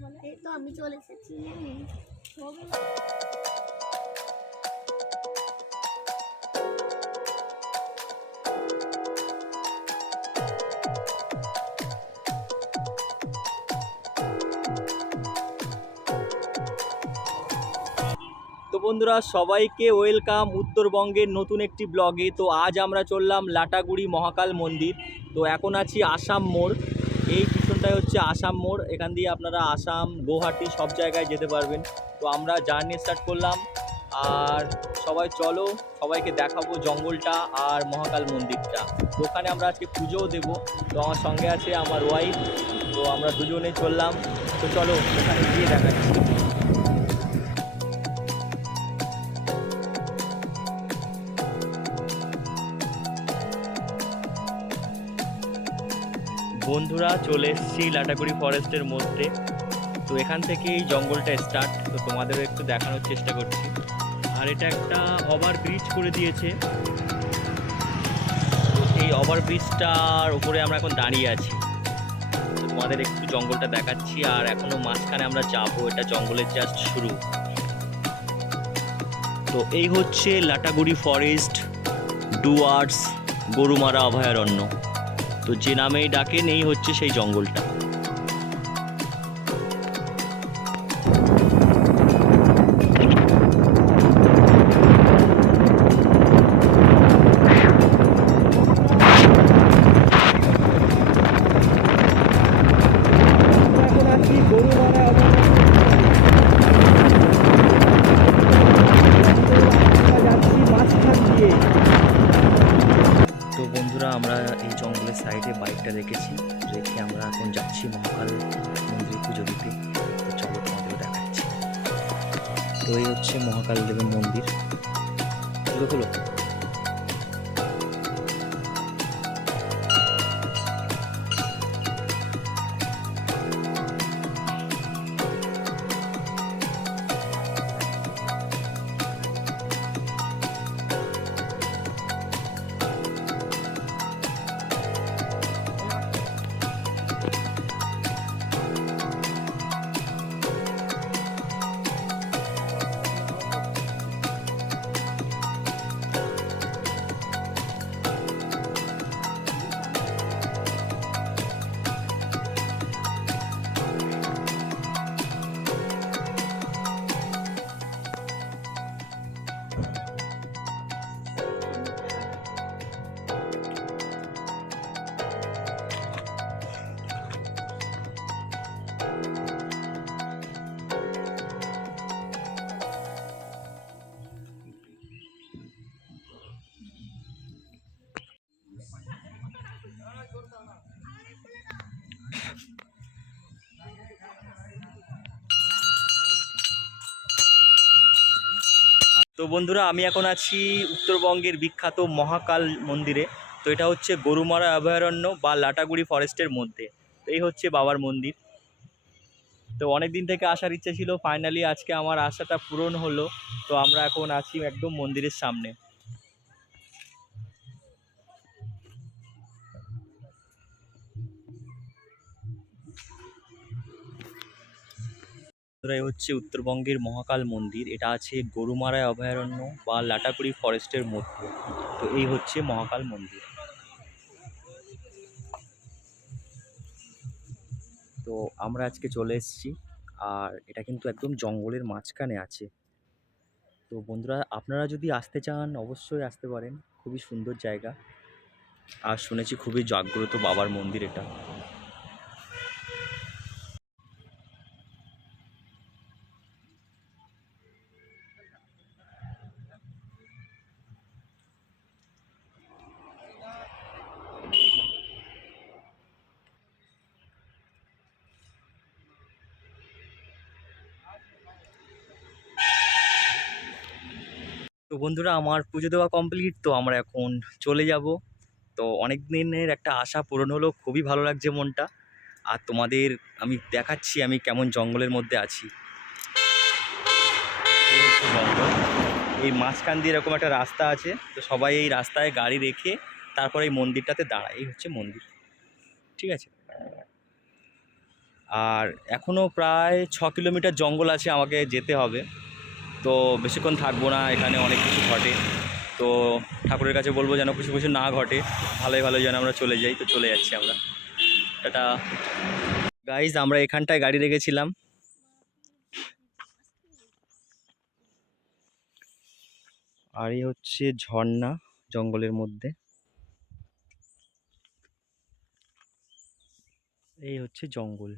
এই তো আমি চলে এসেছি। তো বন্ধুরা, সবাইকে ওয়েলকাম উত্তরবঙ্গের নতুন একটি ব্লগে। তো আজ আমরা চললাম লাটাগুড়ি মহাকাল মন্দির। তো এখন আছি আসাম মোড়। এই পিছনটায় হচ্ছে আসাম মোড়। এখান দিয়ে আপনারা আসাম, গুয়াহাটি সব জায়গায় যেতে পারবেন। তো আমরা জার্নি স্টার্ট করলাম। আর সবাই চলো, সবাইকে দেখাবো জঙ্গলটা আর মহাকাল মন্দিরটা। তো ওখানে আমরা আজকে পুজোও দেবো। তো আমার সঙ্গে আছে আমার ওয়াইফ। তো আমরা দুজনে চললাম। তো চলো ওখানে গিয়ে দেখাচ্ছি। বন্ধুরা, চলে এসেছি লাটাগুড়ি ফরেস্টের মধ্যে। তো এখান থেকে এই জঙ্গলটা স্টার্ট। তো তোমাদেরও একটু দেখানোর চেষ্টা করছি। আর এটা একটা ওভার ব্রিজ করে দিয়েছে। তো এই ওভার ব্রিজটার উপরে আমরা এখন দাঁড়িয়ে আছি। তো তোমাদের একটু জঙ্গলটা দেখাচ্ছি। আর এখনো মাঝখানে আমরা যাবো, এটা জঙ্গলের জাস্ট শুরু। তো এই হচ্ছে লাটাগুড়ি ফরেস্ট ডুয়ার্স গরুমারা অভয়ারণ্য। তো যে নামেই ডাকেন, এই হচ্ছে সেই জঙ্গলটা। তো বন্ধুরা, আমরা এই জঙ্গলের সাইডে বাইকটা রেখেছি, রেখে আমরা এখন যাচ্ছি মহাকাল মন্দিরে পুজো দিতে। তো চলো তোমাদেরও দেখাচ্ছি। তো এই হচ্ছে মহাকাল দেবের মন্দির। পুজো হলো। তো বন্ধুরা, আমি এখন আছি উত্তরবঙ্গের বিখ্যাত মহাকাল মন্দিরে। তো এটা হচ্ছে গরুমারা অভয়ারণ্য বা লাটাগুড়ি ফরেস্টের মধ্যে। তো এই হচ্ছে বাবার মন্দির। তো অনেক দিন থেকে আসার ইচ্ছে ছিল, ফাইনালি আজকে আমার আশাটা পূরণ হলো। তো আমরা এখন আছি একদম মন্দিরের সামনে। এই হচ্ছে উত্তরবঙ্গের মহাকাল মন্দির। এটা আছে গরুমারা অভয়ারণ্য বা লাটাগুড়ি ফরেস্টের মধ্যে। তো এই হচ্ছে মহাকাল মন্দির। তো আমরা আজকে চলে এসেছি। আর এটা কিন্তু একদম জঙ্গলের মাঝখানে আছে। তো বন্ধুরা, আপনারা যদি আসতে চান অবশ্যই আসতে পারেন। খুবই সুন্দর জায়গা। আর শুনেছি খুবই জাগ্রত বাবার মন্দির এটা। তো বন্ধুরা, আমার পুজো দেওয়া কমপ্লিট। তো আমরা এখন চলে যাব। তো অনেক দিনের একটা আশা পূরণ হলো, খুবই ভালো লাগছে মনটা। আর তোমাদের আমি দেখাচ্ছি আমি কেমন জঙ্গলের মধ্যে আছি। এই হচ্ছে জঙ্গল। এই মাঝখান দিয়ে এরকম একটা রাস্তা আছে। তো সবাই এই রাস্তায় গাড়ি রেখে তারপরে এই মন্দিরটাতে দাঁড়ায়। এই হচ্ছে মন্দির, ঠিক আছে। আর এখনও প্রায় 6 কিলোমিটার জঙ্গল আছে, আমাকে যেতে হবে। তো বেশিক্ষণ থাকবো না, এখানে অনেক কিছু ঘটে। তো ঠাকুরের কাছে বলবো যেন কিছু কিছু না ঘটে, ভালোই ভালো যেন আমরা চলে যাই। তো চলে যাচ্ছি আমরা, টাটা। গাইজ, আমরা এখানটায় গাড়ি রেখেছিলাম। আর এই হচ্ছে ঝর্ণা জঙ্গলের মধ্যে, এই হচ্ছে জঙ্গল।